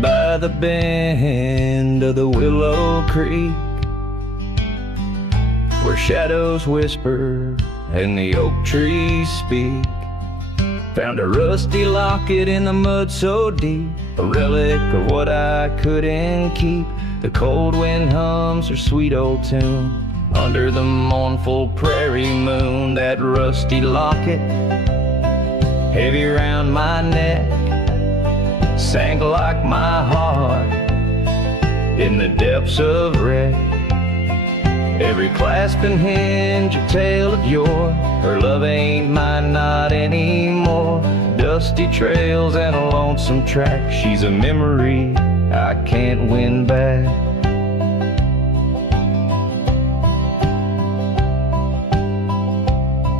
by the bend of the Willow Creek, where shadows whisper and the oak trees speak. Found a rusty locket in the mud so deep, a relic of what I couldn't keep. The cold wind hums her sweet old tune under the mournful prairie moon. That rusty locket, heavy round my neck, sank like my heart in the depths of wreck. Every clasp and hinge a tale of yore. Her love ain't mine, not anymore. Dusty trails and a lonesome track. She's a memory I can't win back.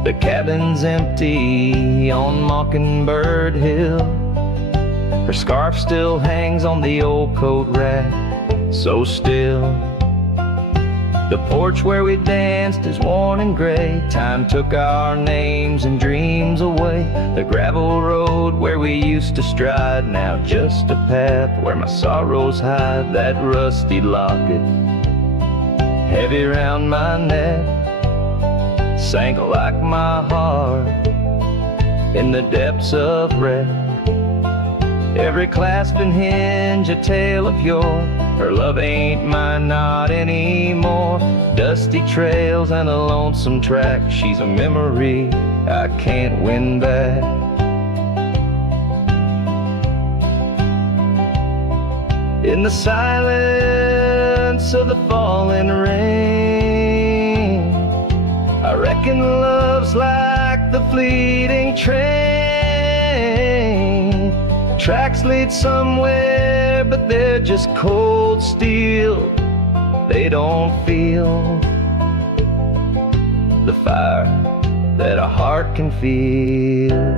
The cabin's empty on Mockingbird Hill. Her scarf still hangs on the old coat rack, so still. The porch where we danced is worn and gray. Time took our names and dreams away. The gravel road where we used to stride, now just a path where my sorrows hide. That rusty locket, heavy round my neck, sank like my heart in the depths of wreck. Every clasp and hinge a tale of yore. Her love ain't mine, not anymore. Dusty trails and a lonesome track. She's a memory I can't win back. In the silence of the falling rain, I reckon love's like the fleeting train. Tracks lead somewhere, but they're just cold steel. They don't feel the fire that a heart can feel.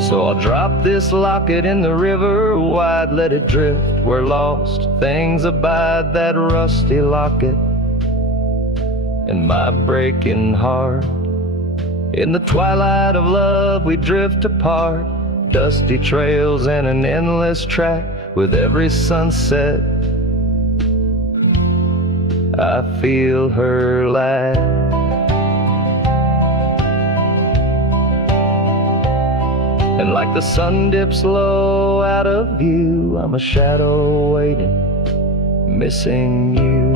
So I'll drop this locket in the river wide, let it drift where lost things abide. That rusty locket and my breaking heart. In the twilight of love we drift apart. Dusty trails and an endless track. With every sunset I feel her laugh. And like the sun dips low out of view, I'm a shadow waiting, missing you.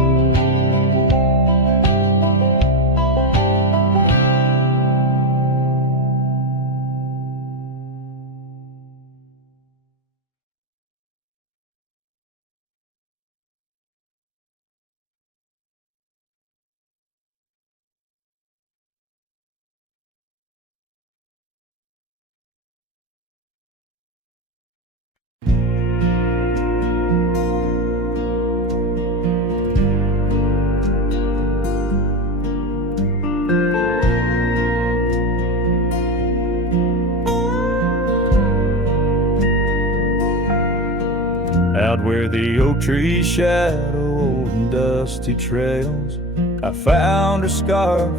Out where the oak trees shadow old and dusty trails, I found a scarf,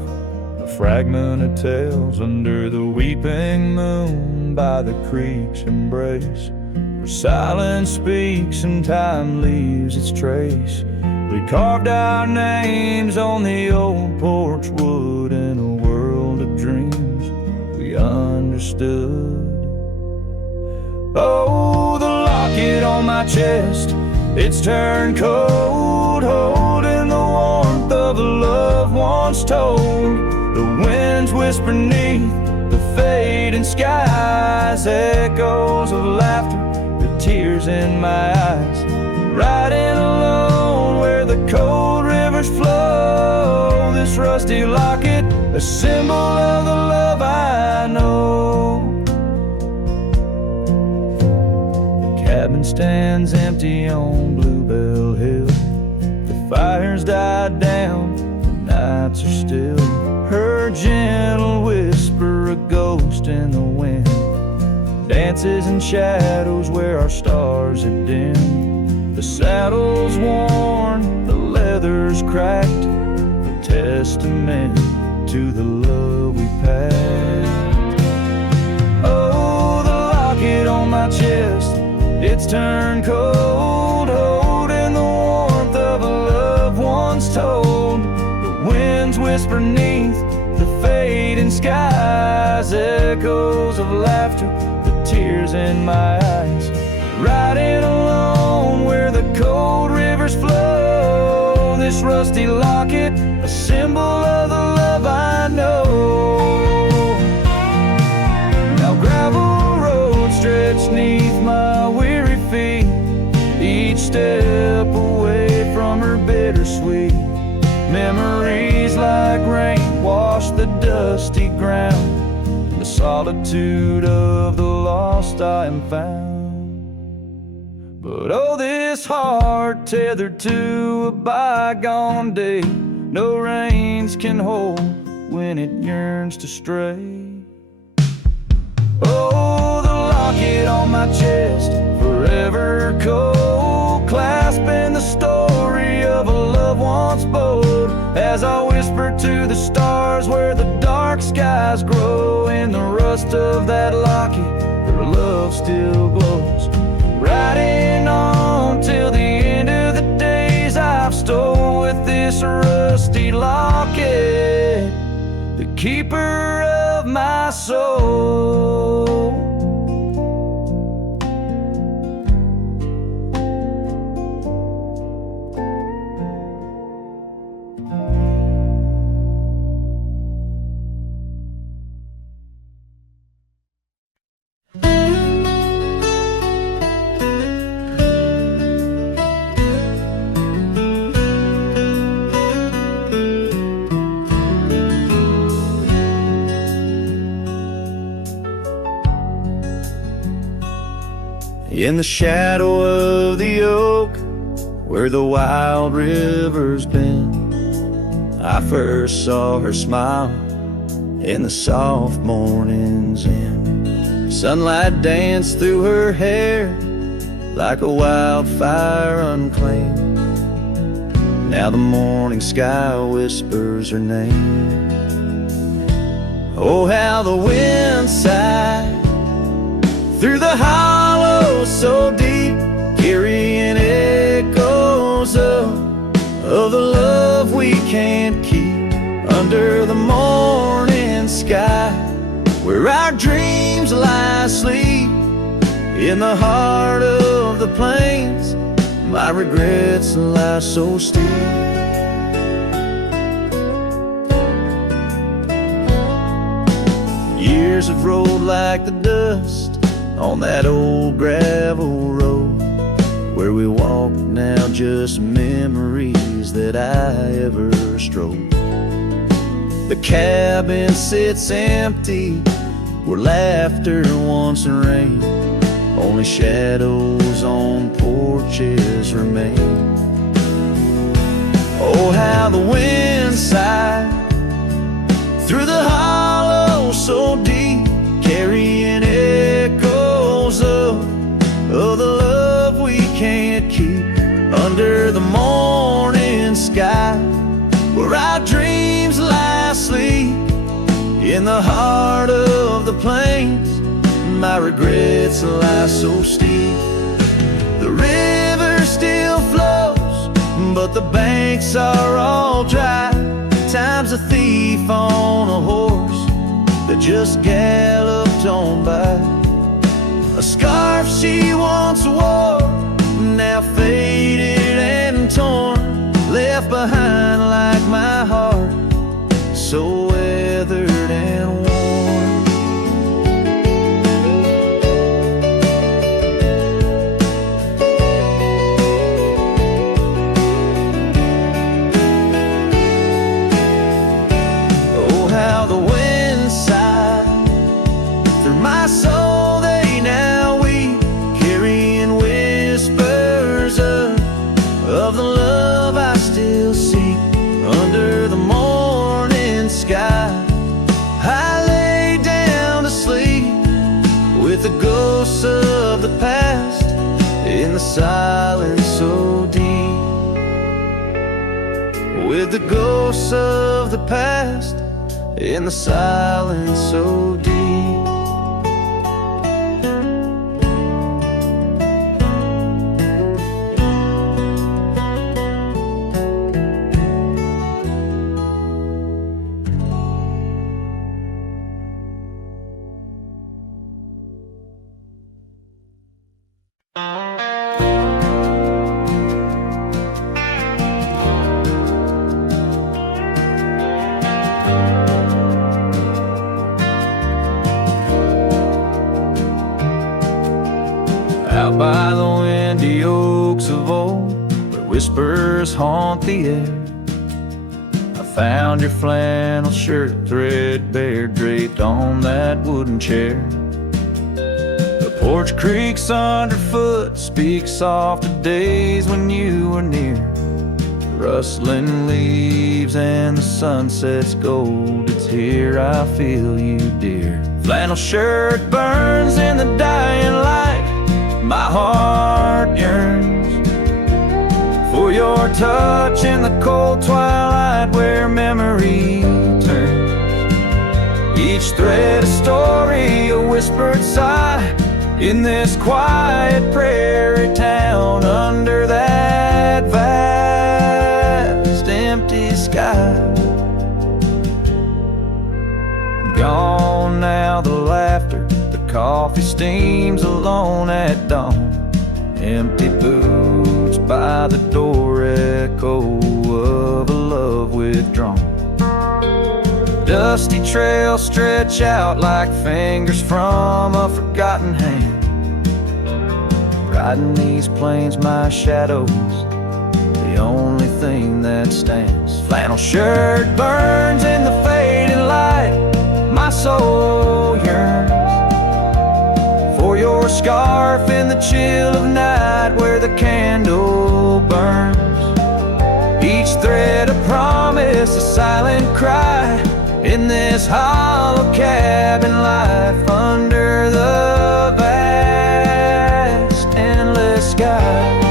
a fragment of tales, under the weeping moon by the creek's embrace, where silence speaks and time leaves its trace. We carved our names on the old porch wood. In a world of dreams we understood. Oh, the locket on my chest, it's turned cold, holding the warmth of a love once told. The winds whisper neath the fading skies, echoes of laughter, the tears in my eyes. Riding alone where the cold rivers flow, this rusty locket, a symbol of the love I know. Cabin stands empty on Bluebell Hill. The fire's died down, the nights are still. Her gentle whisper, a ghost in the wind, dances in shadows where our stars are dim. The saddle's worn, the leather's cracked, a testament to the love we packed. my chest, it's turned cold, holding the warmth of a loved one's told. The winds whisper neath the fading skies, echoes of laughter, the tears in my eyes. Riding alone where the cold rivers flow, this rusty locket, a symbol of the love I know. Now gravel roads stretch neath my weary feet, each step away from her bittersweet. Memories like rain wash the dusty ground, in the solitude of the lost I am found. But oh, this heart tethered to a bygone day, no reins can hold when it yearns to stray. Oh, the locket on my chest, forever cold, clasping the story of a love once bold. As I whisper to the stars where the dark skies grow, in the rust of that locket, her love still glows. Riding on till the end of the days I've stole with this rusty locket, the keeper of my soul. In the shadow of the oak, where the wild river's been, I first saw her smile in the soft morning's end. Sunlight danced through her hair like a wildfire unclaimed. Now the morning sky whispers her name. Oh, how the wind sighed through the hollow so deep, carrying echoes of the love we can't keep. Under the morning sky, where our dreams lie asleep, in the heart of the plains, my regrets lie so steep. Years have rolled like the dust on that old gravel road, where we walk now, just memories that I ever strode. The cabin sits empty where laughter once rained, only shadows on porches remain. Oh, how the wind sighed through the hollow so deep, carrying echoes of the love we can't keep. Under the morning sky, where our dreams lie asleep, in the heart of the plains, my regrets lie so steep. The river still flows, but the banks are all dry. Time's a thief on a horse that just galloped on by. A scarf she once wore, now faded and torn, left behind like my heart, so weathered and worn. Oh, how the wind sighed through my soul, they now weep, carrying whispers of the love I still seek. Under the morning sky, I lay down to sleep with the ghosts of the past in the silence so deep. With the ghosts of the past in the silence so deep. by the windy oaks of old, where whispers haunt the air. I found your flannel shirt threadbare draped on that wooden chair. The porch creaks underfoot, speaks soft of days when you were near. Rustling leaves and the sunset's gold, it's here I feel you, dear. Flannel shirt burns in the dying light, my heart yearns for your touch in the cold twilight where memory turns. Each thread a story, a whispered sigh, in this quiet prairie town under that vast empty sky. Gone now the laughter, the coffee steams alone at dawn. Empty boots by the door, echo of a love withdrawn. Dusty trails stretch out like fingers from a forgotten hand. Riding these plains, my shadow's the only thing that stands. Flannel shirt burns in the fading light, my soul yearns for your scarf in the chill of night where the candle burns. Each thread a promise, a silent cry, in this hollow cabin life under the vast endless sky.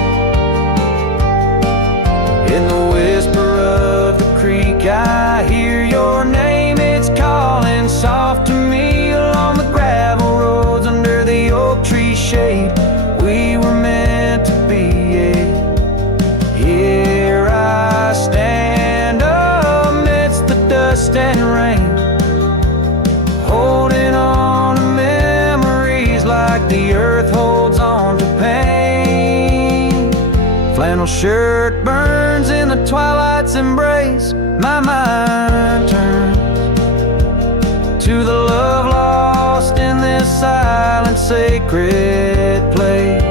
In the whisper of the creek I hear your name, it's calling soft to me along the gravel roads under the oak tree shade. We were meant to be, here I stand amidst the dust and rain, holding on to memories like the earth holds on to pain. Flannel shirt burns in the twilight's embrace, my mind turns to the love lost in this silent sacred place,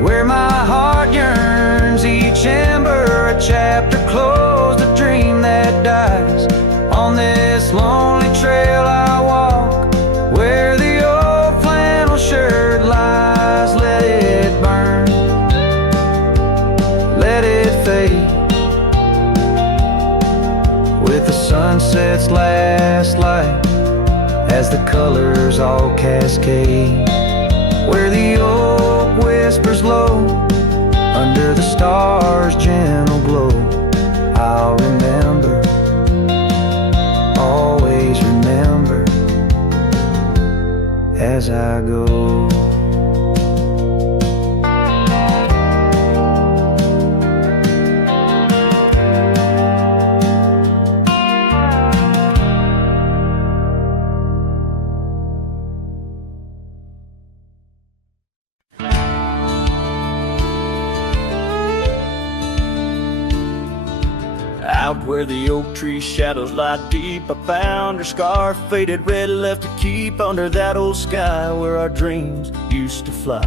where my heart yearns, each ember a chapter closed, a dream that dies. On this lonely trail I walk, where the old flannel shirt lies. Let it burn, let it fade, with the sunset's last light as the colors all cascade, where the oak whispers low under the stars' gentle glow. I'll remember, always remember, as I go. Out where the oak tree shadows lie deep, I found her scarf, faded red, left to keep under that old sky where our dreams used to fly.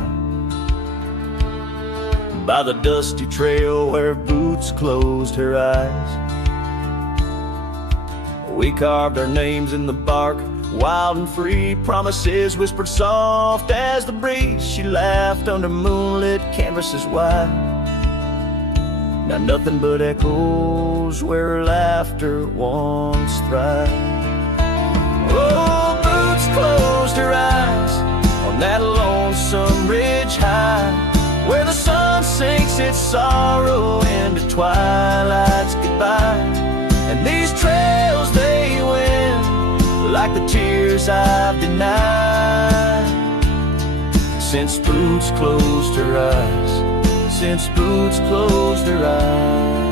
By the dusty trail where boots closed her eyes, we carved our names in the bark, wild and free, promises whispered soft as the breeze. She laughed under moonlit canvases wide, now nothing but echoes where her laughter once thrived. Oh, boots closed her eyes on that lonesome ridge high, where the sun sinks its sorrow into twilight's goodbye. And these trails they win like the tears I've denied, since boots closed her eyes, since boots closed her eyes.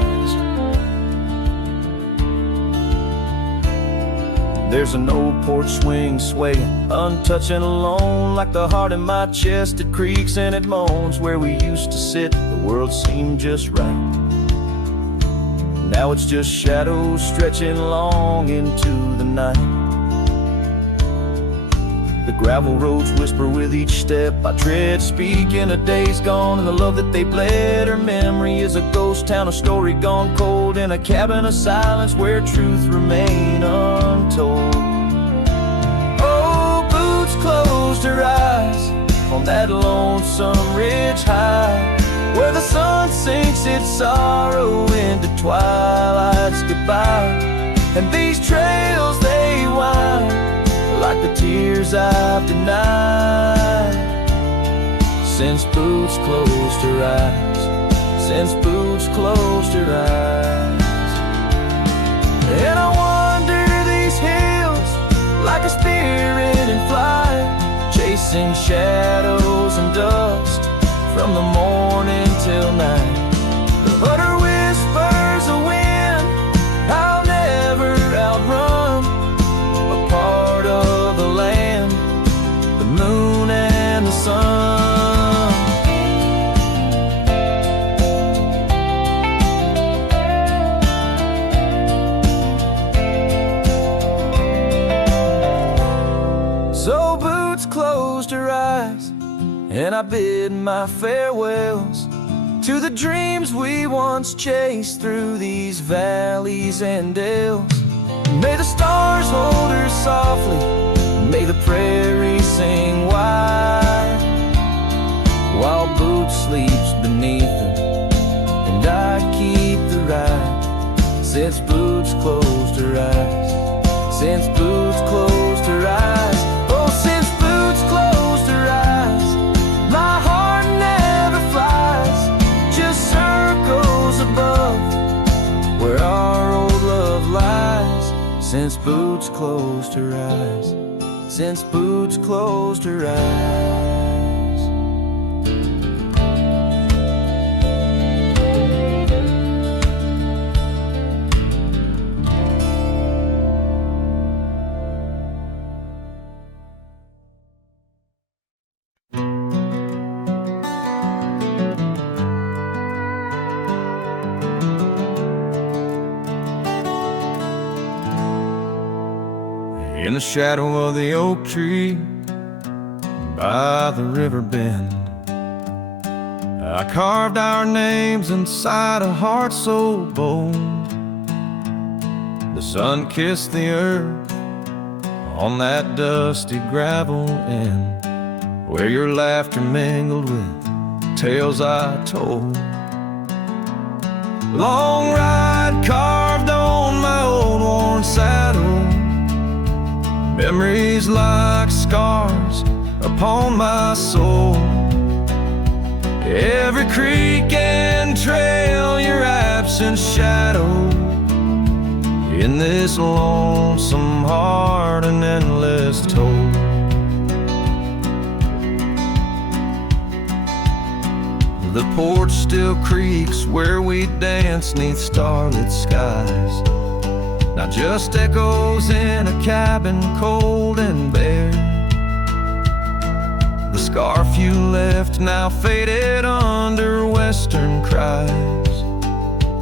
There's an old porch swing swaying, untouched and alone, like the heart in my chest. It creaks and it moans, where we used to sit, the world seemed just right. Now it's just shadows stretching long into the night. The gravel roads whisper with each step I tread, speaking of days gone and the love that they bled. Her memory is a ghost town, a story gone cold, in a cabin of silence where truth remain untold. Oh, Boots closed her eyes on that lonesome ridge high, where the sun sinks its sorrow into twilight's goodbye. And these trails they wind like the tears I've denied, since Boots closed her eyes, since Boots closed her eyes. And I wander these hills like a spirit in flight, chasing shadows and dust from the morning till night. But her whispers a wind I'll never outrun, a part of the land, the moon and the sun. So Boots closed her eyes, and I bid my farewells to the dreams we once chased through these valleys and dales. May the stars hold her softly, may the prairie sing wide, while Boots sleeps beneath them, and I keep the ride. Since Boots closed her eyes, since Boots closed her eyes, oh, since Boots closed her eyes, my heart never flies, just circles above where our old love lies. Since Boots closed her eyes, since Boots closed her eyes. In the shadow of the oak tree by the river bend, I carved our names inside a heart so bold. The sun kissed the earth on that dusty gravel end, where your laughter mingled with tales I told. Long ride carved on my old worn saddle, memories like scars upon my soul. Every creek and trail, your absent shadow, in this lonesome heart an endless toll. The porch still creaks where we dance 'neath starlit skies, not just echoes in a cabin cold and bare. The scarf you left now faded under western cries,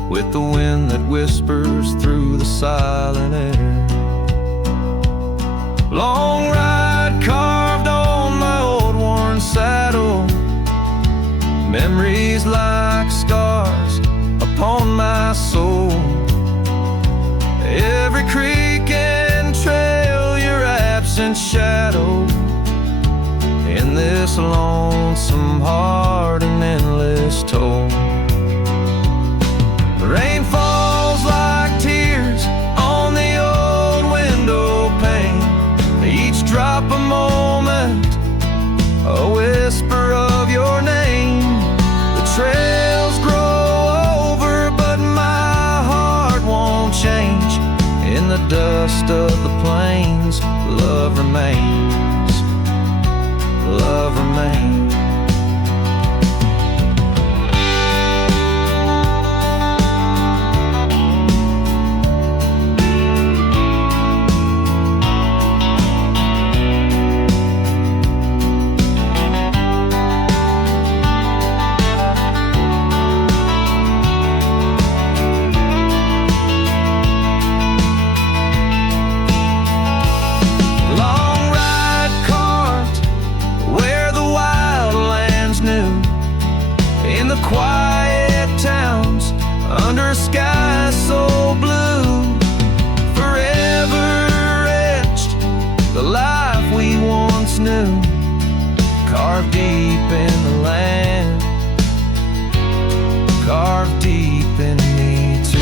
with the wind that whispers through the silent air. Long ride carved on my old worn saddle, memories like scars upon my soul. Every creek and trail, your absent shadow, in this lonesome heart an endless toll. The rain falls like tears on the old window pane, each drop a moment, a whisper of your name. The trails grow over, but my heart won't change. In the dust of the plains, love remains, love remains. Long ride carved deep in the land, carved deep in me too.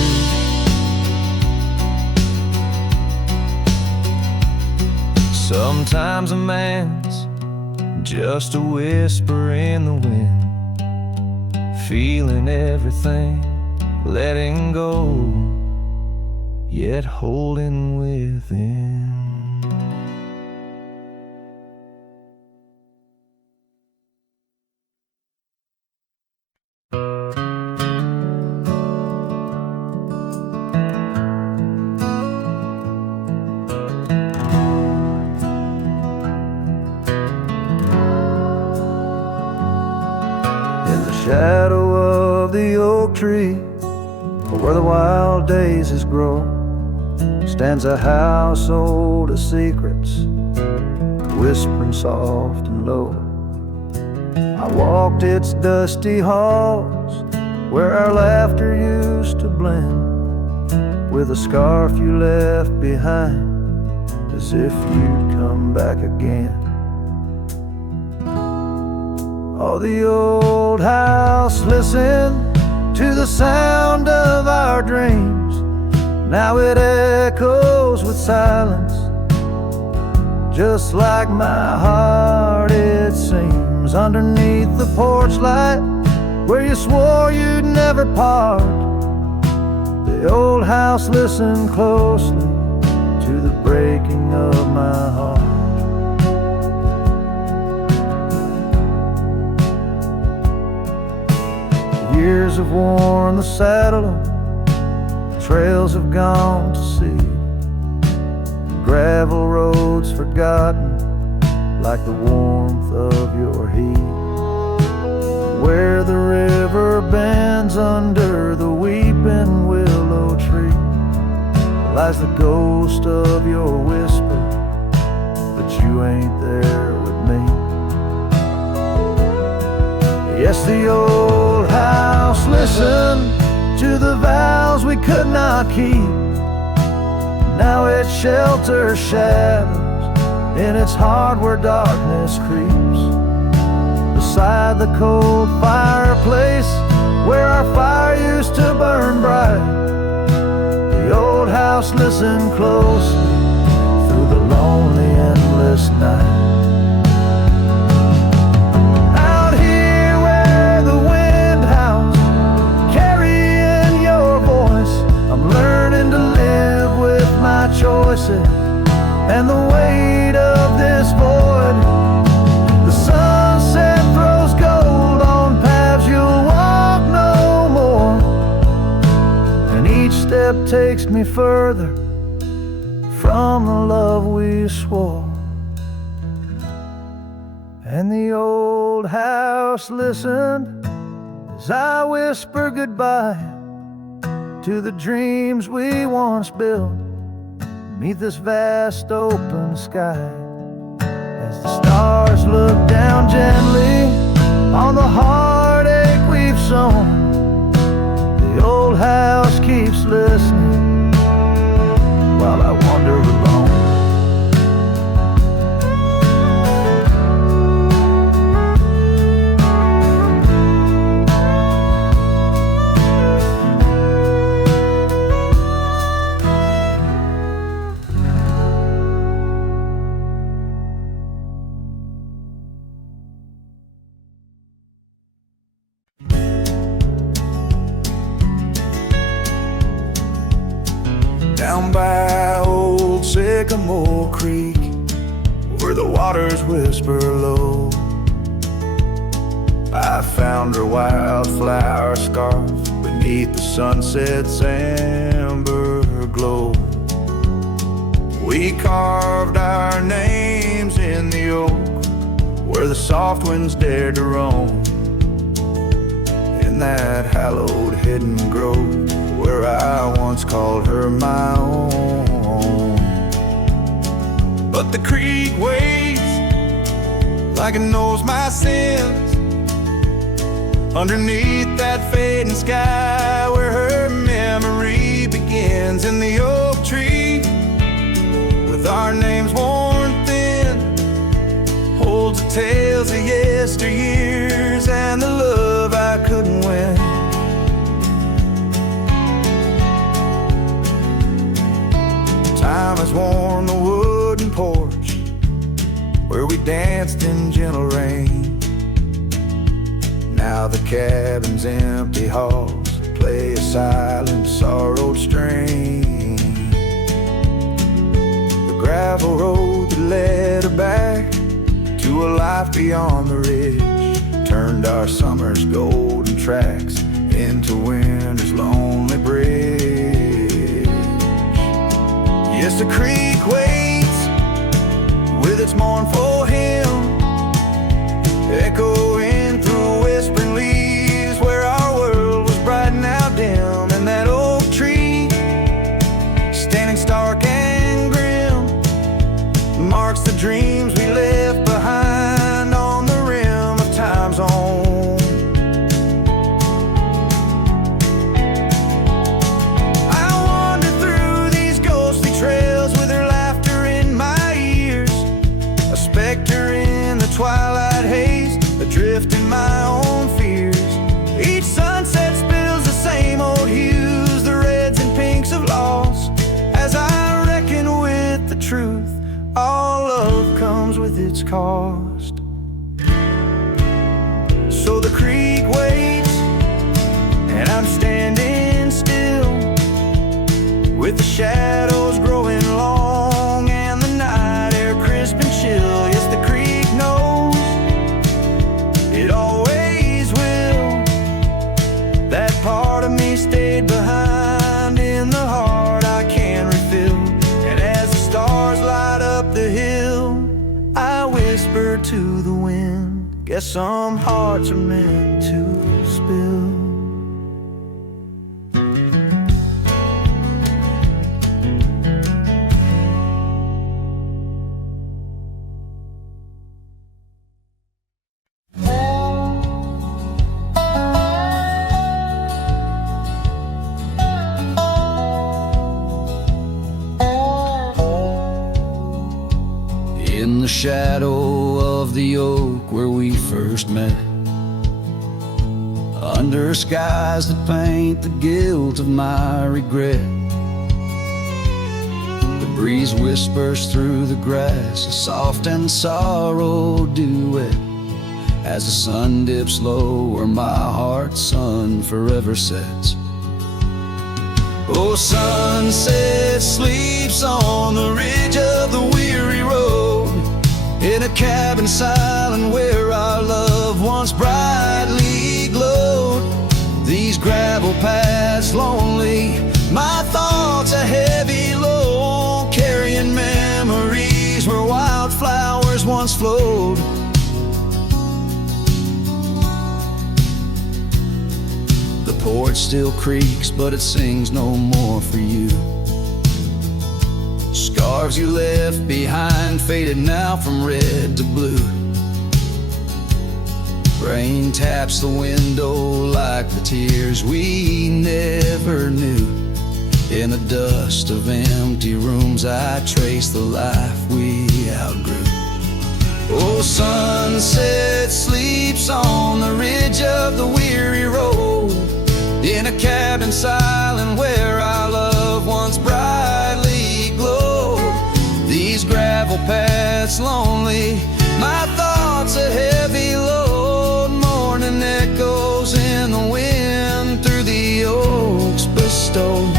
Sometimes a man's just a whisper in the wind, feeling everything, letting go, yet holding within. Shadow of the oak tree, where the wild daisies grow, stands a house old of secrets, whispering soft and low. I walked its dusty halls, where our laughter used to blend with a scarf you left behind, as if you'd come back again. Oh, the old house listened to the sound of our dreams. Now it echoes with silence, just like my heart it seems. Underneath the porch light, where you swore you'd never part, the old house listened closely to the breaking of my heart. Years have worn the saddle, trails have gone to seed, gravel roads forgotten like the warmth of your heat. Where the river bends under the weeping willow tree lies the ghost of your whisper, but you ain't there with me. Yes, the old house listened to the vows we could not keep. Now it shelters shadows in its heart where darkness creeps. Beside the cold fireplace where our fire used to burn bright, the old house listened closely through the lonely endless night. Choices and the weight of this void. The sunset throws gold on paths you'll walk no more, and each step takes me further from the love we swore. And the old house listened as I whisper goodbye to the dreams we once built beneath this vast open sky. As the stars look down gently on the heartache we've sown, the old house keeps listening while I wander alone. Down by old Sycamore Creek, where the waters whisper low, I found her wildflower scarf beneath the sunset's amber glow. We carved our names in the oak, where the soft winds dared to roam, in that hallowed hidden grove where I once called her my own. But the creek waves like it knows my sins underneath that fading sky, where her memory begins. In the oak tree with our names worn thin holds the tales of yesterday. yesteryears and the love I couldn't win. Time has worn the wooden porch where we danced in gentle rain. Now the cabin's empty halls play a silent, sorrowed strain. The gravel road that led her back to a life beyond the ridge turned our summer's golden tracks into winter's lonely bridge. Yes, the creek waits with its mournful hymn, echoing through whispering leaves where our world was bright and now dim. And that oak tree, standing stark and grim, marks the dreams we left behind on the rim of time's own. Twilight haze, adrift in my own fears. Each sunset spills the same old hues, the reds and pinks of loss. As I reckon with the truth, all love comes with its cost. So the creek waits, and I'm standing still, with the shadows growing long and the night air crisp and chill. Yes, the creek knows, it always will. That part of me stayed behind in the heart I can refill. And as the stars light up the hill, I whisper to the wind, guess some hearts are meant to spill. In the shadow of the oak where we first met, under skies that paint the guilt of my regret, the breeze whispers through the grass a soft and sorrow duet. As the sun dips low where my heart's sun forever sets. Oh, sunset sleeps on the ridge of the weary road, in a cabin silent where our love once brightly glowed. These gravel paths lonely, my thoughts a heavy load, carrying memories where wildflowers once flowed. The porch still creaks, but it sings no more for you. Scarves you left behind faded now from red to blue. Rain taps the window like the tears we never knew. In the dust of empty rooms I trace the life we outgrew. Oh, sunset sleeps on the ridge of the weary road, in a cabin silent where our love once brightly glowed. These gravel paths lonely, my thoughts a heavy load, mourning echoes in the wind through the oaks bestowed.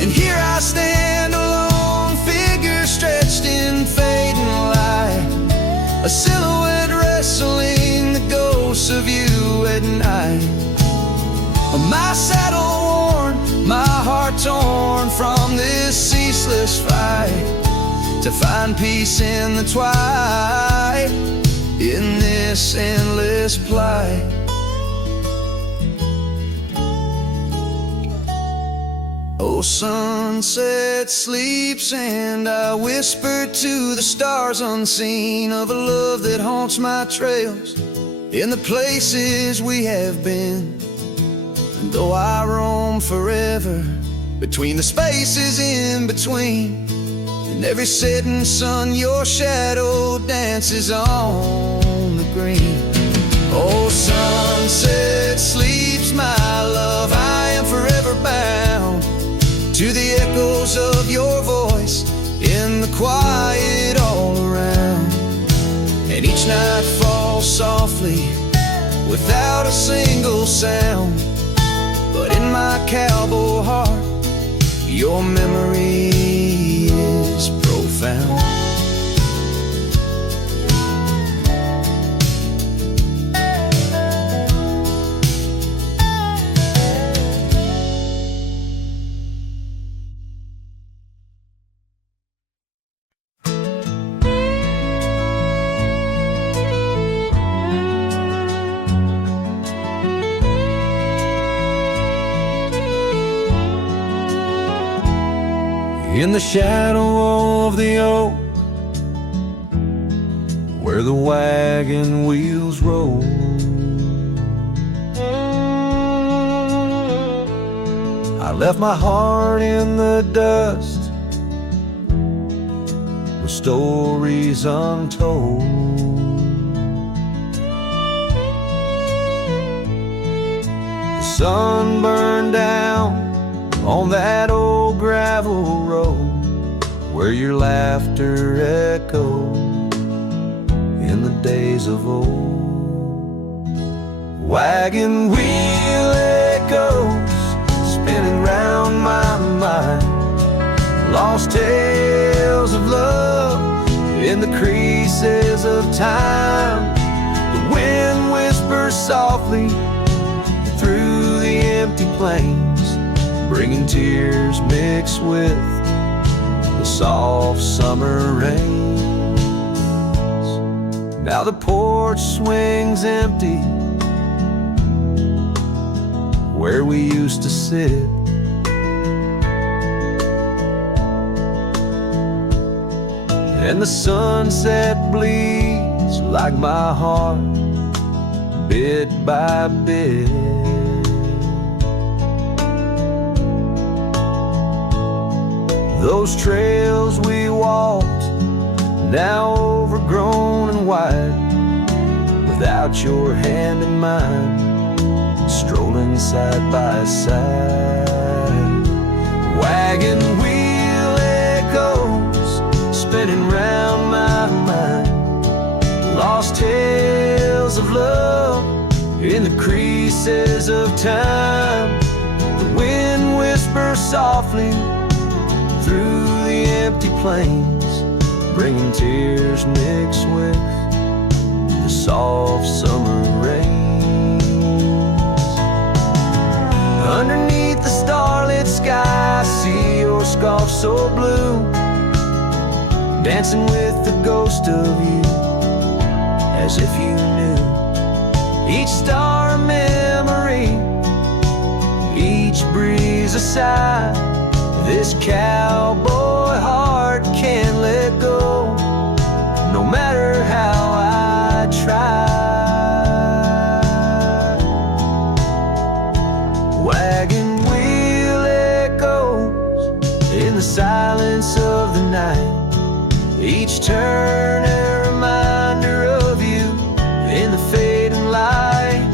And here I stand, a lone figure stretched in fading light, a silhouette wrestling the ghosts of you at night. My saddle worn, my heart torn from this ceaseless fight, to find peace in the twilight, in this endless plight. Oh, sunset sleeps and I whisper to the stars unseen of a love that haunts my trails in the places we have been. And though I roam forever between the spaces in between, In every setting sun, your shadow dances on the green. Oh, sunset sleeps, my love, I am forever bound to the echoes of your voice in the quiet all around. And each night falls softly without a single sound, but in my cowboy heart your memory is profound. In the shadow of the oak, where the wagon wheels roll, I left my heart in the dust with stories untold. The sun burned down on that old gravel road where your laughter echoed in the days of old. Wagon wheel echoes spinning round my mind, lost tales of love in the creases of time. The wind whispers softly through the empty plains, bringing tears mixed with the soft summer rains. Now the porch swings empty where we used to sit, and the sunset bleeds like my heart bit by bit. Those trails we walked, now overgrown and wide, without your hand in mine, strolling side by side. Wagon wheel echoes spinning round my mind, lost tales of love in the creases of time. The wind whispers softly through the empty plains, bringing tears mixed with the soft summer rains. Underneath the starlit sky, I see your scarf so blue, dancing with the ghost of you, as if you knew each star a memory, each breeze a sigh. This cowboy heart can't let go, no matter how I try. Wagon wheel echoes in the silence of the night, each turn a reminder of you in the fading light.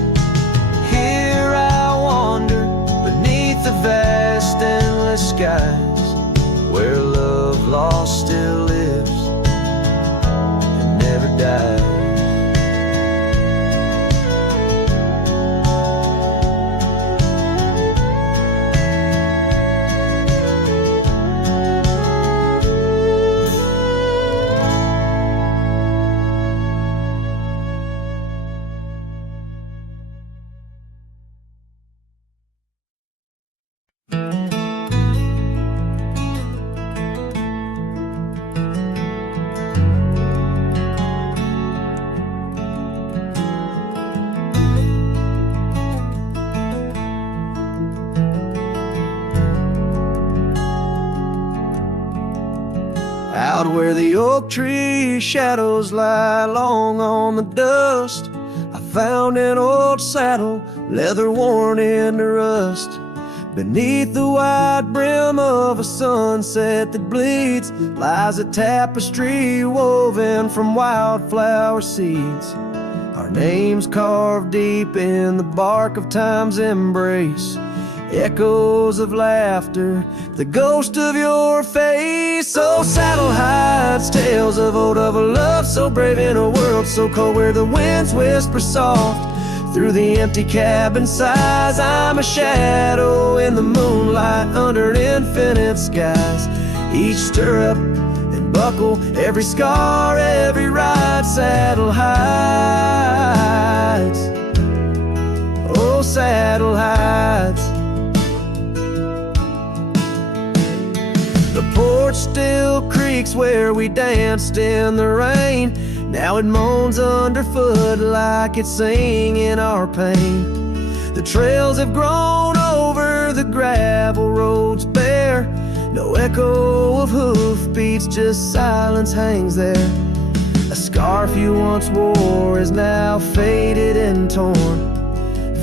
Here I wander beneath the vast endless skies, where love lost still lives and never dies. Out where the oak tree shadows lie long on the dust, I found an old saddle, leather worn into rust. Beneath the wide brim of a sunset that bleeds lies a tapestry woven from wildflower seeds. Our names carved deep in the bark of time's embrace. Echoes of laughter, the ghost of your face. Oh, saddle hides, tales of old, of a love so brave in a world so cold, where the winds whisper soft through the empty cabin sighs. I'm a shadow in the moonlight under infinite skies. Each stirrup and buckle, every scar, every ride, saddle hides. Oh, saddle hides. The porch still creaks where we danced in the rain. Now it moans underfoot like it's singing our pain. The trails have grown over the gravel roads bare. No echo of hoofbeats, just silence hangs there. A scarf you once wore is now faded and torn,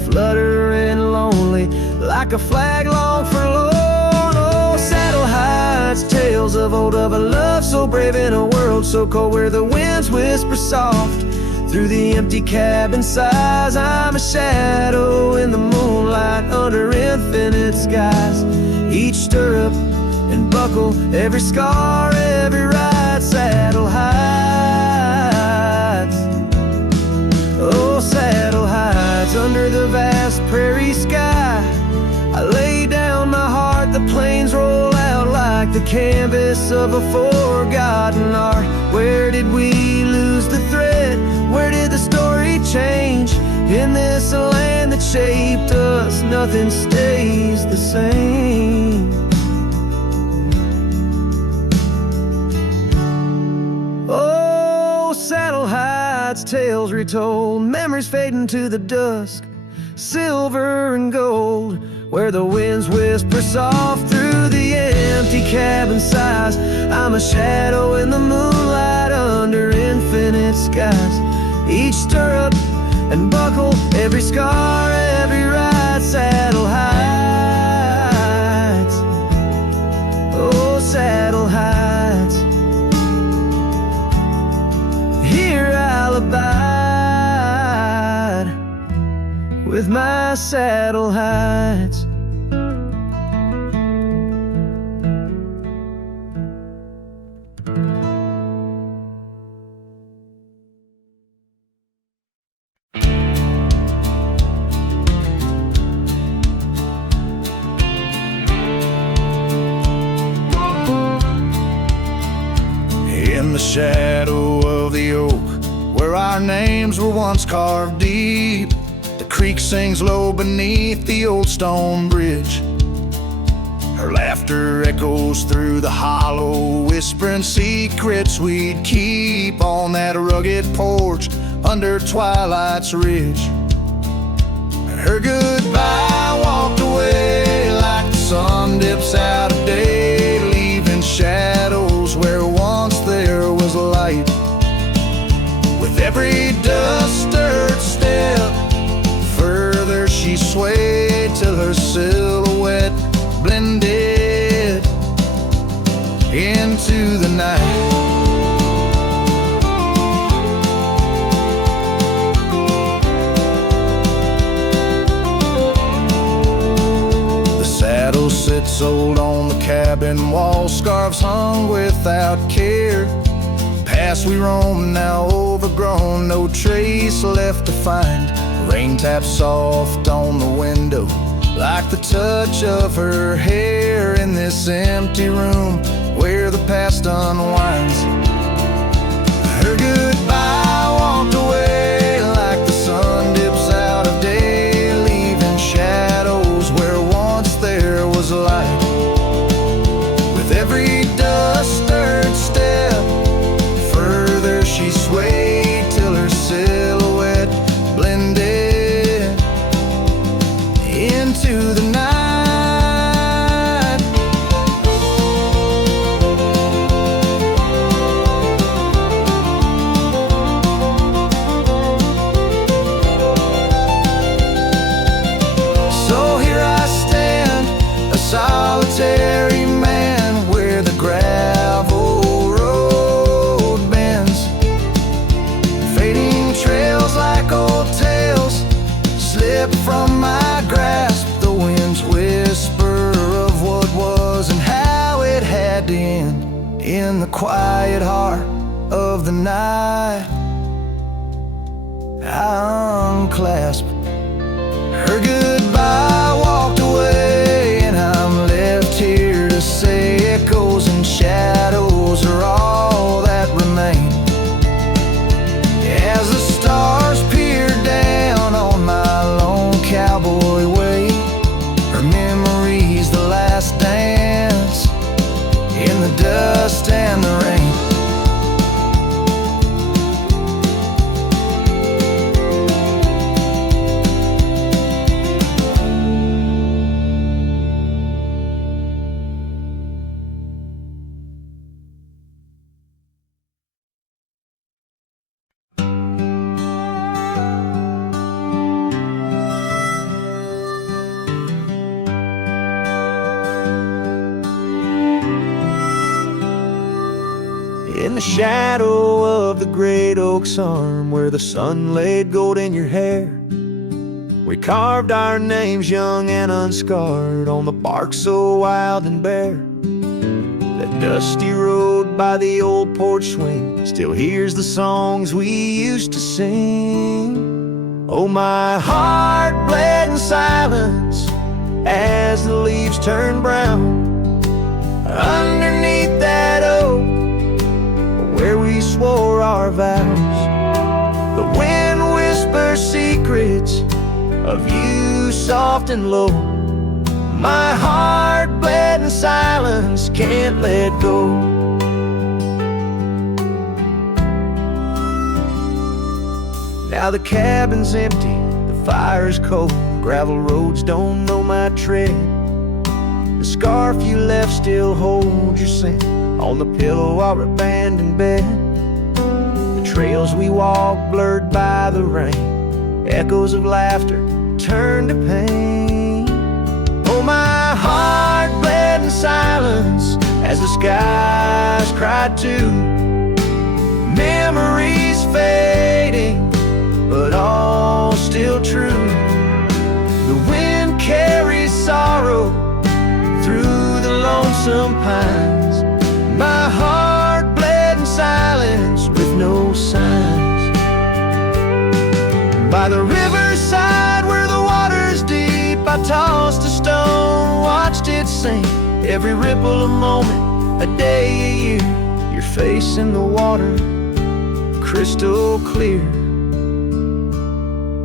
fluttering lonely like a flag long forlorn. Oh, saddle hides, tales of old, of a love so brave in a world so cold, where the winds whisper soft through the empty cabin sighs. I'm a shadow in the moonlight under infinite skies. Each stirrup and buckle, every scar, every ride, saddle hides. Oh, saddle hides under the vast prairie sky. I lay down my heart, the plains roll out like the canvas of a forgotten art. Where did we lose the thread? Where did the story change? In this land that shaped us, nothing stays the same. Oh, saddle hides, tales retold, memories fading to the dusk, silver and gold, where the winds whisper soft through the empty cabin sighs. I'm a shadow in the moonlight under infinite skies. Each stirrup and buckle, every scar, every ride, saddle hides. Oh, saddle hides. Here I'll abide with my saddle hides. In the shadow of the oak, where our names were once carved deep, the creek sings low beneath the old stone bridge. Her laughter echoes through the hollow, whispering secrets we'd keep on that rugged porch under twilight's ridge. Her goodbye walked away like the sun dips out of day, leaving shadows where once there was light. With every dust-stirred step, further she swayed till her silhouette blended into the night. The saddle sits old on the cabin wall, scarves hung without care. Past we roam, now overgrown, no trace left to find. Rain taps soft on the window, like the touch of her hair in this empty room where the past unwinds. Her goodbye walked away like the sun dips out of day, leaving shadows where once there was light. With every dust-stirred step, further she swayed till her silhouette blended into the night. In the quiet heart of the night, I unclasped her goodbye, walked away, and I'm left here to say echoes and shadows are all that remain. As the stars peer down on my lone cowboy way, her memory's the last dance in the dust and the rain. In the shadow of the great oak's arm, where the sun laid gold in your hair, we carved our names young and unscarred on the bark so wild and bare. That dusty road by the old porch swing still hears the songs we used to sing. Oh, my heart bled in silence as the leaves turned brown underneath that oak where we swore our vows. The wind whispers secrets of you soft and low. My heart bled in silence, can't let go. Now the cabin's empty, the fire's cold, gravel roads don't know my tread. The scarf you left still holds your scent on the pillow of our abandoned bed. The trails we walked blurred by the rain, echoes of laughter turned to pain. Oh, my heart bled in silence as the skies cried too. Memories fading, but all still true. The wind carries sorrow through the lonesome pines. My heart bled in silence with no signs. By the riverside where the water's deep, I tossed a stone, watched it sink. Every ripple a moment, a day, a year. Your face in the water, crystal clear.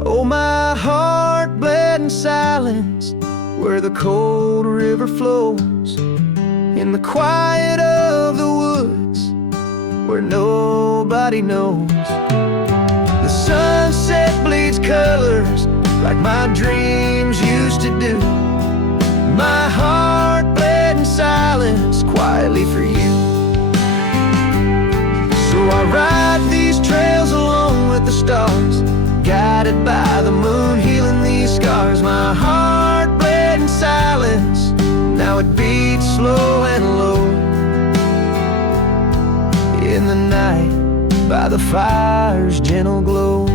Oh, my heart bled in silence where the cold river flows. In the quiet of the woods where nobody knows. The sunset bleeds colors like my dreams used to do. My heart bled in silence quietly for you. So I ride these trails alone with the stars, guided by the moon, healing these scars. My heart bled in silence, now it beats slow and low. In the night, by the fire's gentle glow.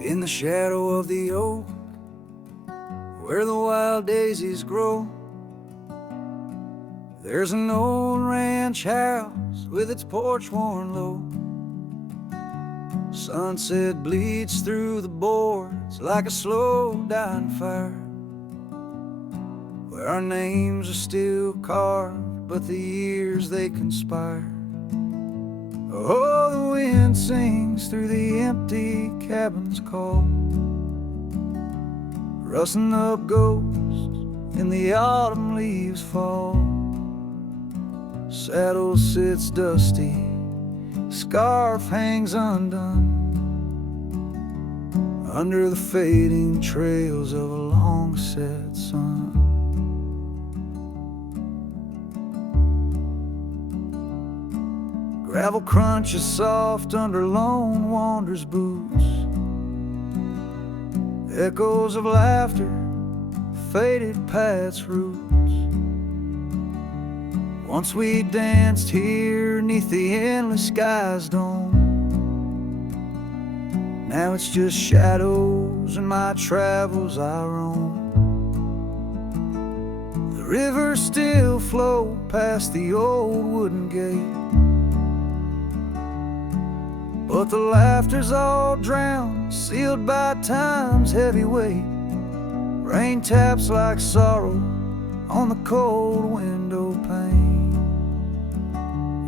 In the shadow of the oak, where the wild daisies grow, there's an old ranch house with its porch worn low. Sunset bleeds through the boards like a slow dying fire, where our names are still carved, but the years they conspire. Oh, the wind sings through the empty cabin's call, rustling up ghosts in the autumn leaves fall. Saddle sits dusty, scarf hangs undone, under the fading trails of a long set sun. Gravel crunches soft under lone wanderer's boots. Echoes of laughter faded past roots. Once we danced here 'neath the endless sky's dome. Now it's just shadows and my travels I roam. The rivers still flow past the old wooden gate, but the laughter's all drowned, sealed by time's heavy weight. Rain taps like sorrow on the cold window pane.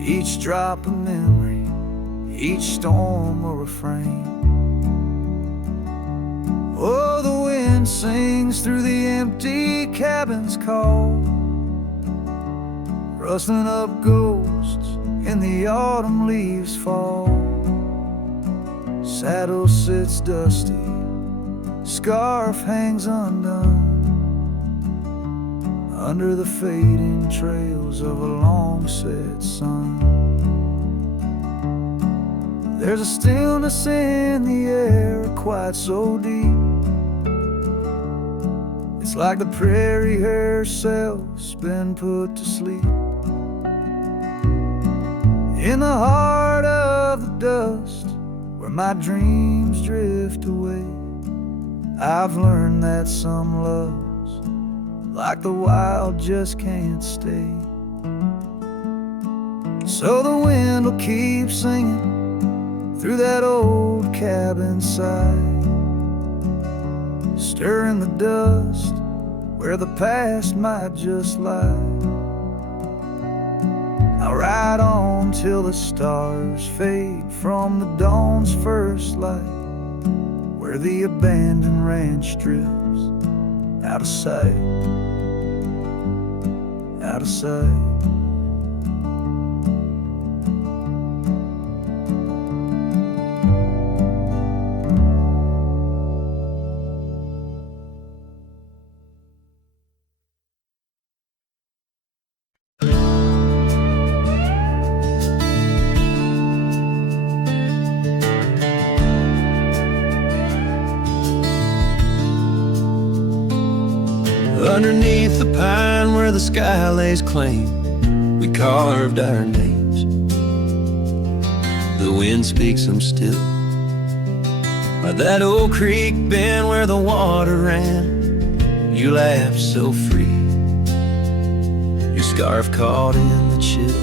Each drop a memory, each storm a refrain. Oh, the wind sings through the empty cabin's call, rustling up ghosts in the autumn leaves fall. Saddle sits dusty, scarf hangs undone, under the fading trails of a long-set sun. There's a stillness in the air, quite so deep. It's like the prairie herself's been put to sleep. In the heart of the dust, where my dreams drift away, I've learned that some loves, like the wild, just can't stay. So the wind will keep singing through that old cabin side, stirring the dust where the past might just lie. I'll ride on till the stars fade from the dawn's first light, where the abandoned ranch drifts out of sight, out of sight. Underneath the pine where the sky lays claim, we carved our names. The wind speaks them still, by that old creek bend where the water ran. You laughed so free, your scarf caught in the chill.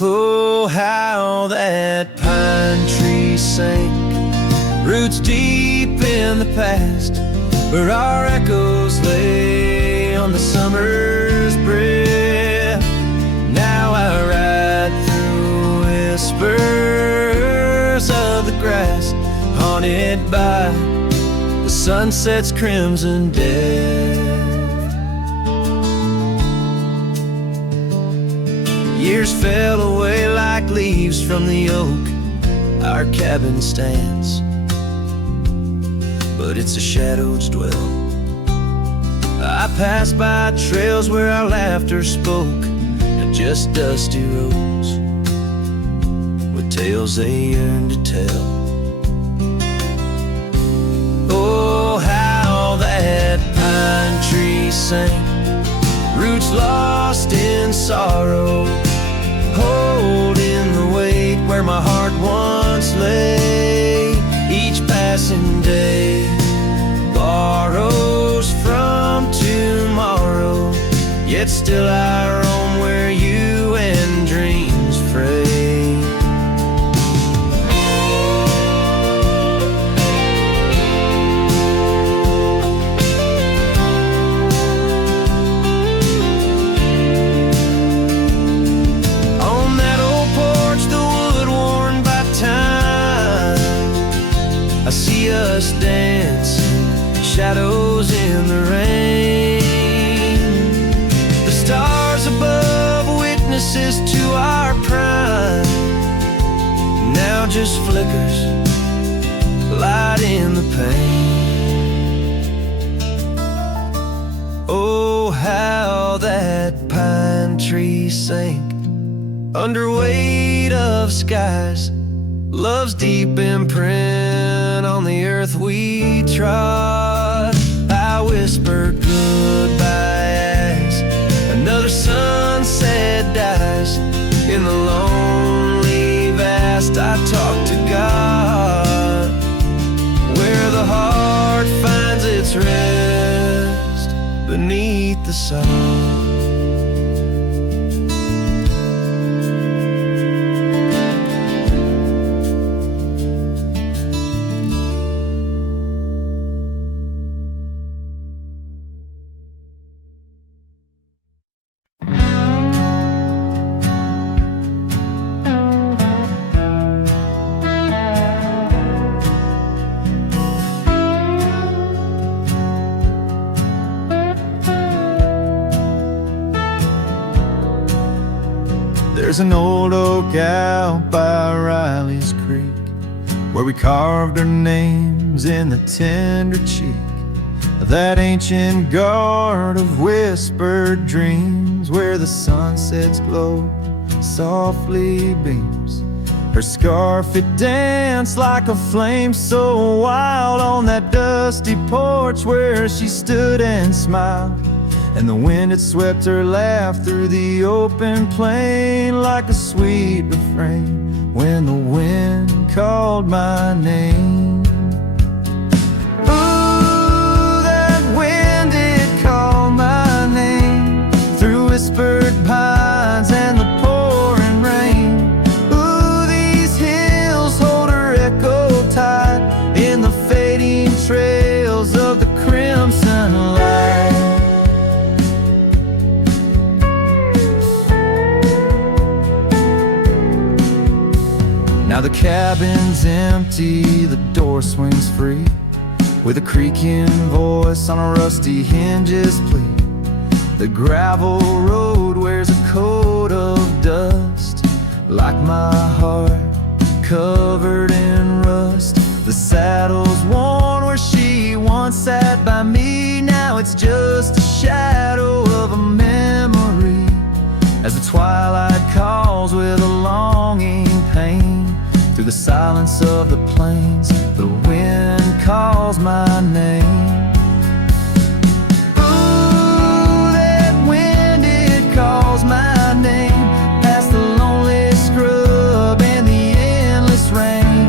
Oh, how that pine tree sank, roots deep in the past, where our echoes lay on the summer's breath. Now I ride through whispers of the grass, haunted by the sunset's crimson death. Years fell away like leaves from the oak our cabin stands, but it's a shadow's dwell. I passed by trails where our laughter spoke, and just dusty roads with tales they yearn to tell. Oh, how that pine tree sank, roots lost in sorrow, holding the weight where my heart once lay. Each passing day borrows from tomorrow, yet still I roam where you and dreams fray. On that old porch, the wood worn by time, I see us dancing, shadows in the rain. The stars above, witnesses to our prime, now just flickers, light in the pain. Oh, how that pine tree sank, under weight of skies, love's deep imprint on the earth we trod. I whisper goodbye as another sunset dies. In the lonely vast I talk to God, where the heart finds its rest beneath the sun. There's an old oak out by Riley's Creek, where we carved our names in the tender cheek of that ancient guard of whispered dreams, where the sunset's glow softly beams. Her scarf, it danced like a flame so wild on that dusty porch where she stood and smiled. And the wind had swept her laugh through the open plain like a sweet refrain when the wind called my name. Ooh, that wind did call my name through whispered pines and the pouring rain. Ooh, these hills hold her echo tight in the fading trails of the crimson light. Now the cabin's empty, the door swings free, with a creaking voice on a rusty hinge's plea. The gravel road wears a coat of dust, like my heart, covered in rust. The saddle's worn where she once sat by me, now it's just a shadow of a memory, as the twilight calls with a longing pain. Through the silence of the plains, the wind calls my name. Ooh, that wind, it calls my name, past the lonely scrub and the endless rain.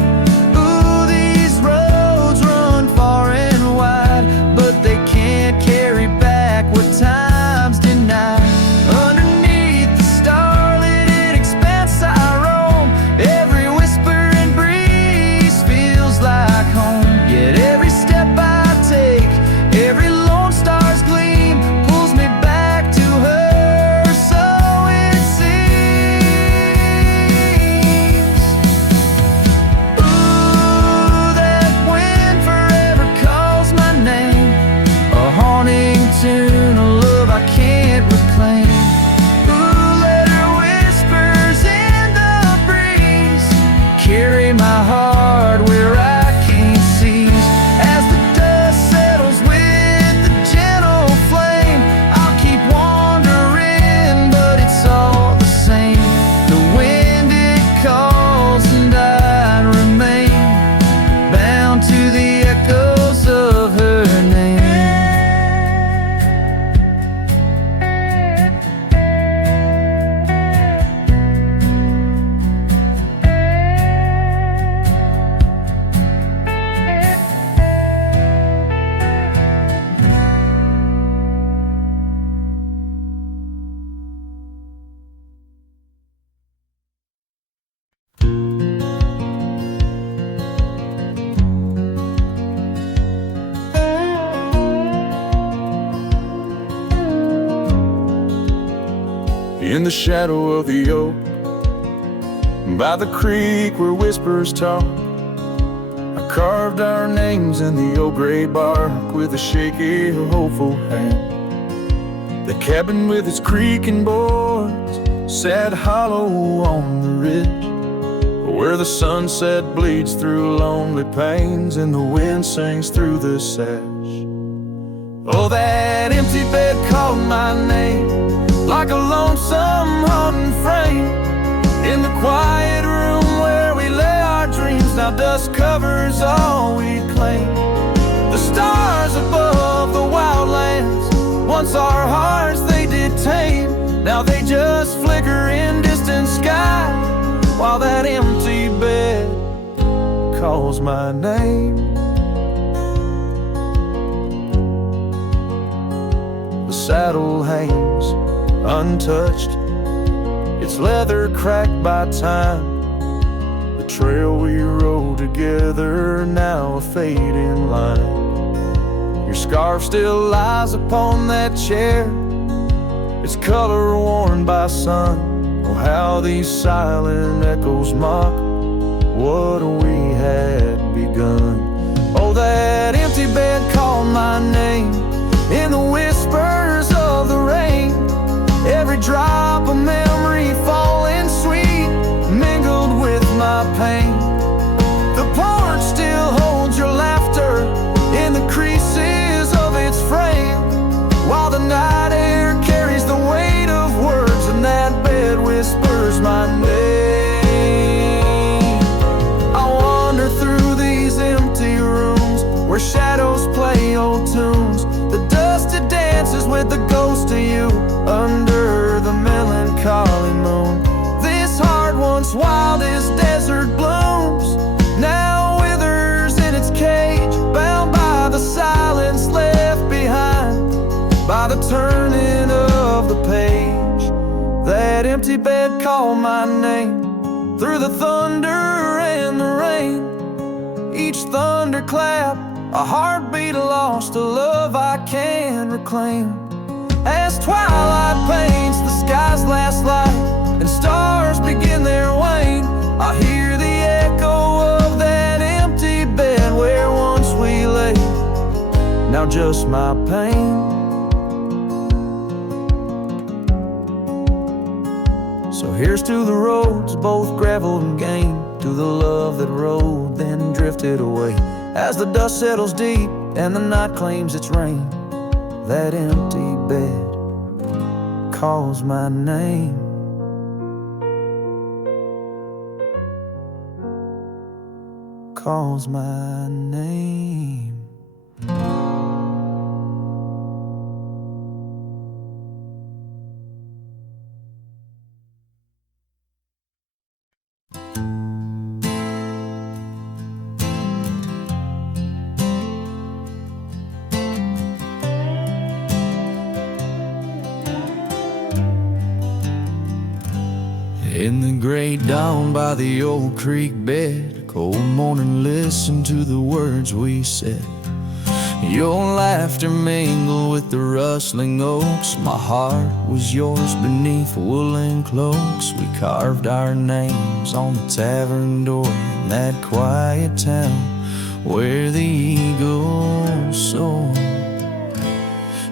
Ooh, these roads run far and wide, but they can't carry back what time's denied. Underneath the starlit expanse I roam, every like home. Yet every step I take, every lone star's gleam pulls me back to her, so it seems. Ooh, that wind forever calls my name, a haunting tune, a love I can't reclaim. Ooh, let her whispers in the breeze carry my heart where I in the shadow of the oak, by the creek where whispers talk. I carved our names in the old gray bark with a shaky, hopeful hand. The cabin with its creaking boards sat hollow on the ridge, where the sunset bleeds through lonely panes and the wind sings through the sash. Oh, that empty bed called my name like a lonesome haunting frame, dust covers all we claim. The stars above the wildlands, once our hearts they did tame. Now they just flicker in distant sky, while that empty bed calls my name. The saddle hangs untouched, its leather cracked by time. The trail we rode together, now a fading line. Your scarf still lies upon that chair, its color worn by sun. Oh, how these silent echoes mock what we had begun. Oh, that empty bed called my name in the whispers of the rain. Every drop of memory falling sweet, mingled with my pain. The porch still holds your laughter in the creases of its frame, while the night air carries the weight of words, and that bed whispers my name. I wander through these empty rooms where shadows play old tunes. The dusted dances with the ghost of you under the melancholy moon. This heart once wild as desert blooms, now withers in its cage, bound by the silence left behind by the turning of the page. That empty bed called my name through the thunder and the rain. Each thunderclap a heartbeat lost, a love I can't reclaim. As twilight paints the sky's last light and stars begin their wane, I hear the echo of that empty bed where once we lay. Now just my pain. So here's to the roads, both gravel and game, to the love that rode then drifted away. As the dust settles deep and the night claims its reign, that empty bed calls my name. Calls my name. In the gray dawn by the old creek bed, a cold morning, listen to the words we said. Your laughter mingled with the rustling oaks. My heart was yours beneath woolen cloaks. We carved our names on the tavern door in that quiet town where the eagle soared.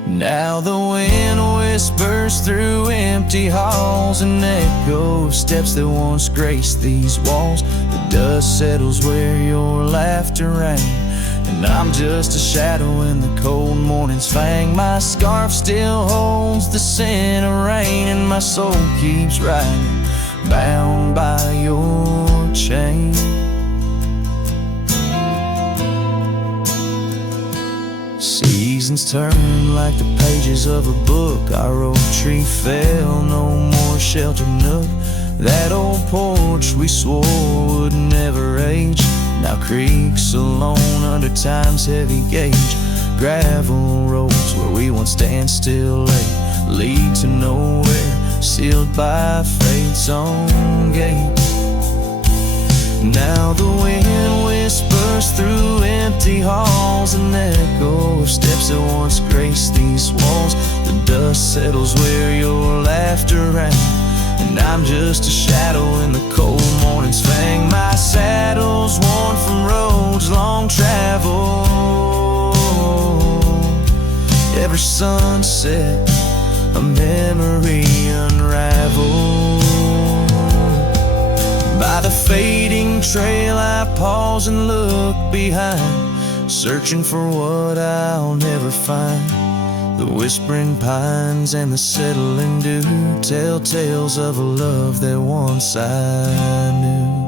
Now the wind whispers through empty halls, an echo of steps that once graced these walls. The dust settles where your laughter rang, and I'm just a shadow in the cold morning's fang. My scarf still holds the scent of rain, and my soul keeps riding, bound by your chain. Seasons turn like the pages of a book. Our oak tree fell, no more sheltered nook. That old porch we swore would never age now creaks alone under time's heavy gauge. Gravel roads where we once stand still lay lead to nowhere, sealed by fate's own gate. Now the wind whispers through empty halls, an echo of steps that once graced these walls. The dust settles where your laughter rang, and I'm just a shadow in the cold morning's fang. My saddle's worn from roads long traveled. Every sunset, a memory unraveled. By the fading trail I pause and look behind, searching for what I'll never find. The whispering pines and the settling dew tell tales of a love that once I knew.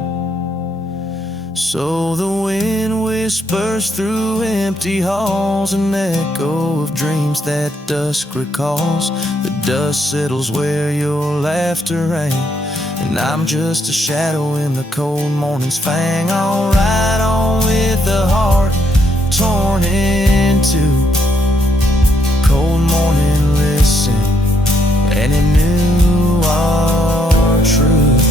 So the wind whispers through empty halls, an echo of dreams that dusk recalls. The dust settles where your laughter rang, and I'm just a shadow in the cold morning's fang. I'll ride on with a heart torn in two. Cold morning, listen, and it knew our truth.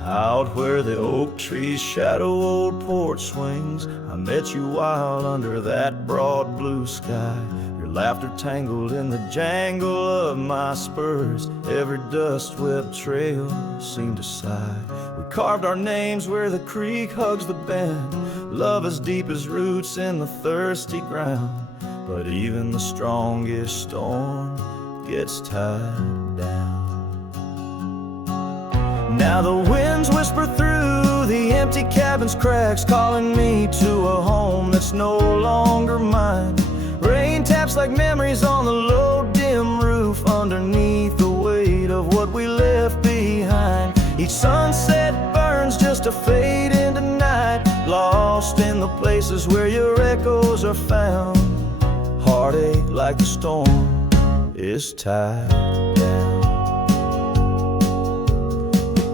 Out where the oak trees shadow old porch swings, I met you wild under that broad blue sky. Your laughter tangled in the jangle of my spurs. Every dust-swept trail seemed to sigh. We carved our names where the creek hugs the bend. Love as deep as roots in the thirsty ground. But even the strongest storm gets tied down. Now the winds whisper through the empty cabin's cracks, calling me to a home that's no longer mine. Rain taps like memories on the low, dim roof, underneath the weight of what we left behind. Each sunset burns just to fade into night, lost in the places where your echoes are found. Heartache like the storm is tied down.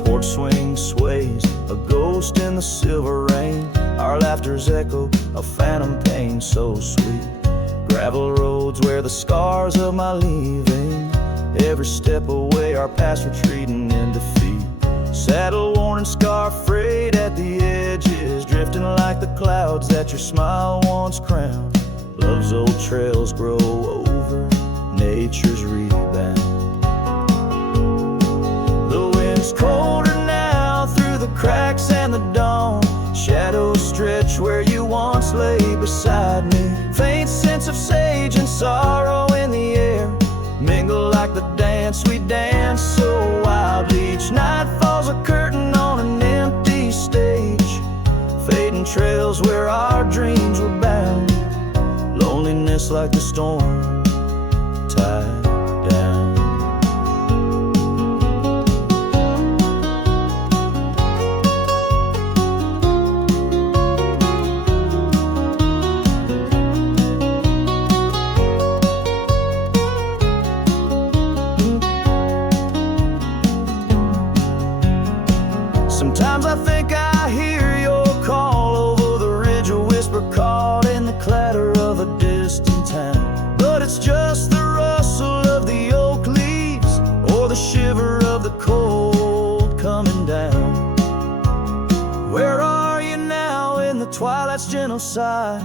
Porch swing sways, a ghost in the silver rain. Our laughter's echo, a phantom pain so sweet. Gravel roads where the scars of my leaving. Every step away, our past retreating in defeat. Saddle worn and scar frayed at the edges, drifting like the clouds that your smile once crowned. Love's old trails grow over nature's rebound. The wind's colder now through the cracks and the dawn. Shadows stretch where you once lay beside me. Faint sense of sage and sorrow in the air mingle like the dance we dance so wildly. Each night falls a curtain on an empty stage, fading trails where our dreams were bound. Loneliness like the storm tied down. Sometimes I think I hear your call over the ridge, a whisper caught in the clatter of a distant town. But it's just the rustle of the oak leaves, or the shiver of the cold coming down. Where are you now in the twilight's gentle sigh?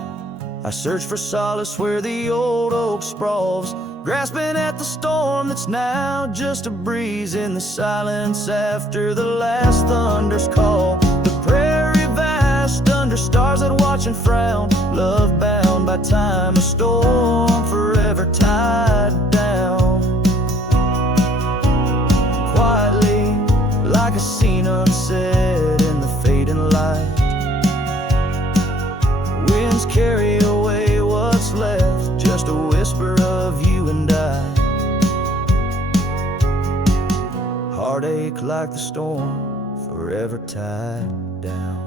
I search for solace where the old oak sprawls, grasping at the storm that's now just a breeze in the silence after the last thunder's call. The prairie vast under stars that watch and frown, love bound by time, a storm forever tied down. Quietly, like a scene unsaid in the fading light, winds carry away what's left, just a whisper of you and I. Heartache like the storm, forever tied down.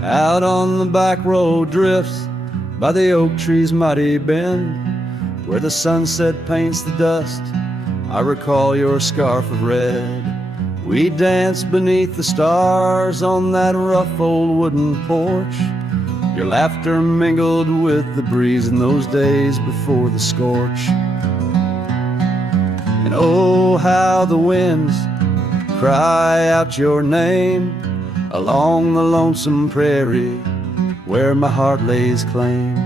Out on the back road drifts by the oak tree's mighty bend, where the sunset paints the dust, I recall your scarf of red. We danced beneath the stars on that rough old wooden porch. Your laughter mingled with the breeze in those days before the scorch. And oh, how the winds cry out your name along the lonesome prairie where my heart lays claim.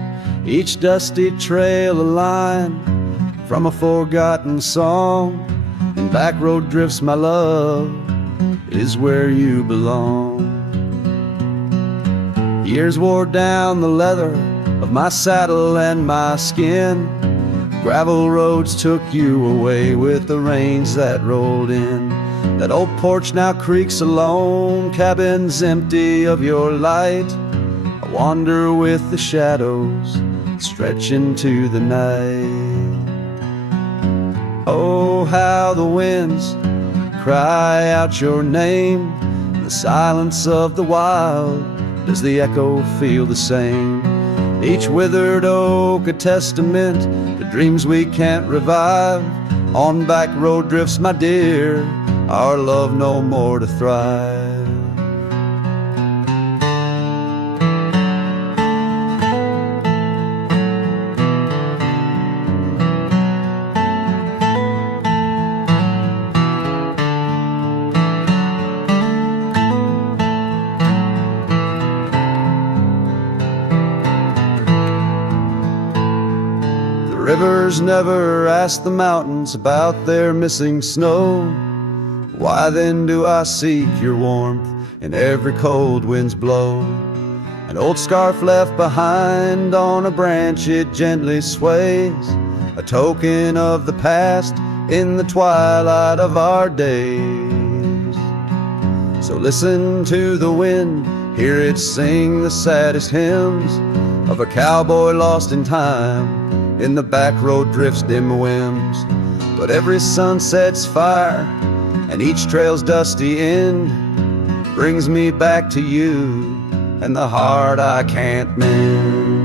Each dusty trail a line from a forgotten song, and back road drifts, my love, is where you belong. Years wore down the leather of my saddle and my skin. Gravel roads took you away with the rains that rolled in. That old porch now creaks alone, cabins empty of your light. I wander with the shadows stretch into the night. Oh, how the winds cry out your name. In the silence of the wild, does the echo feel the same? Each withered oak a testament to dreams we can't revive. On back road drifts, my dear, our love no more to thrive. Rivers never ask the mountains about their missing snow. Why then do I seek your warmth in every cold wind's blow? An old scarf left behind on a branch, it gently sways, a token of the past in the twilight of our days. So listen to the wind, hear it sing the saddest hymns of a cowboy lost in time in the back road drifts dim whims. But every sunset's fire and each trail's dusty end brings me back to you and the heart I can't mend.